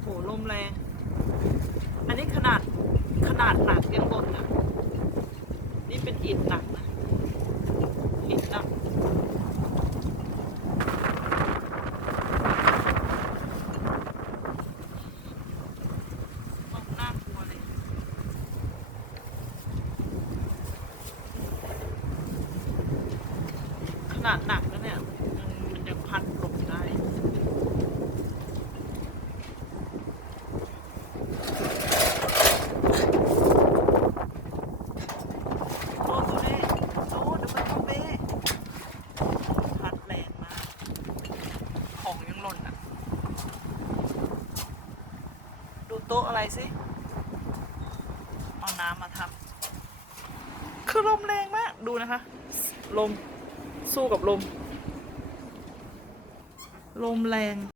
โหลมแรง อันนี้ขนาดหนักยังหล่นอ่ะนี่เป็นอิฐหนักนะอิฐหนักน่ากลัวเลยขนาดหนักแล้วเนี่ยมันยังพัดหลบได้ดูโต๊ะอะไรสิเอาน้ำมาทำคือลมแรงมากดูนะคะลมสู้กับลมแรง